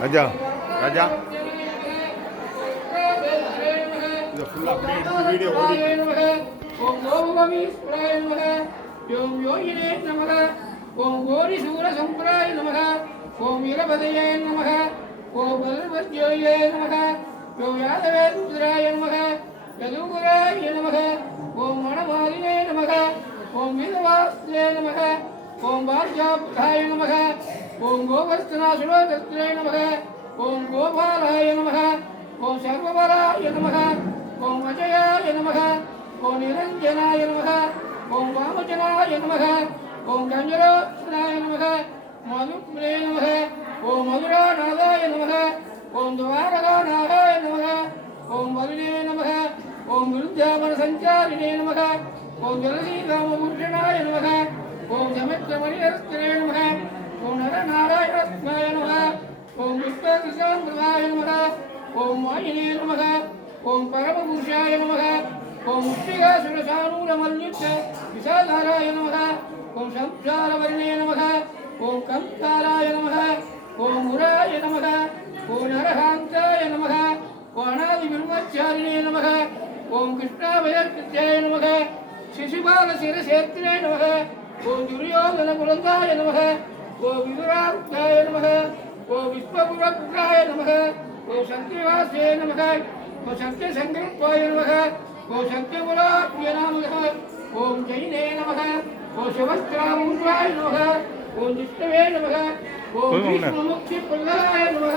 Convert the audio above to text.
ராஜா ராஜா இதை ஃபுல்லாக அப்படியே வீடியோ ஓடி ஓம் கோபகவீஸ்வராய நமக. ஓம் யோகினே நமக. ஓம் கோடி சூர சம்பராய நமக. ஓம் இலபதையே நமக. ஓம் கல்வர்ஜோயே நமக. ஓம் யாதவேந்திராய நமக. யதுகுராய நமக. ஓம் மணமாலினே நமக. ஓம் வீரவாஸ்தே நமக. ஓம் பார்ஜாபுதாய நமக. ஓம் கோவஸ்தனாசுலோதத்ரே நமக ஓம் கோபாலாய நமக ஓம் சர்வபராய நமக ஓம் அஜயாய நமக ஓம் நிரஞ்சனாய நமக ஓம் வாமஜனாய நமக ஓம் கஞ்சரோத்ராய நமக மதுப்ரே நமக ஓம் மதுராநாதாய நமக ஓம் துவாரகாநாதாய நமக ஓம் வருணே நமக ஓம் விருந்தாவன சஞ்சாரிணே நமக ஓம் ஜலசீகாமபூஷணாய நமக ஓம் சமித்ரமணிரஸ்திரே நமக ஓம் நம நமக ஓம் விஸ்வகிருஷ்ணாய நம ஓம் வாயினே நம ஓம் பரமபுருஷாய நம ஓம் முஷ்டிகாசுரசானூரமல்யுத்த விசாலாராய நம ஓம் சம்சாரவர்ணே நம ஓம் கந்தாராய நம ஓம் முராய நம ஓம் நரகாந்தாய நம ஓம் அநாதி பிரம்மச்சாரிணே நமக ஓம் கிருஷ்ணாபயக்கிருத்தியாய நம சிசுபால சிரசேத்திரே நம ஓம் துரியோதன குலந்தாய நமக ஓம் விதுராந்தாய நமக ஓம் விஸ்வபுரபுராய நமக ஓம் சத்யவாசே நமக ஓம் சத்யசங்கல்பாய நமக ஓம் சத்யபுராப்ய நமக ஓம் ஜெயினே நமக ஓம் சிவஸ்திராமுன்றாய நமக ஓம் விஷ்ணவே நமக ஓம். விஷ்ணுமுக்தி பிரதாய நமக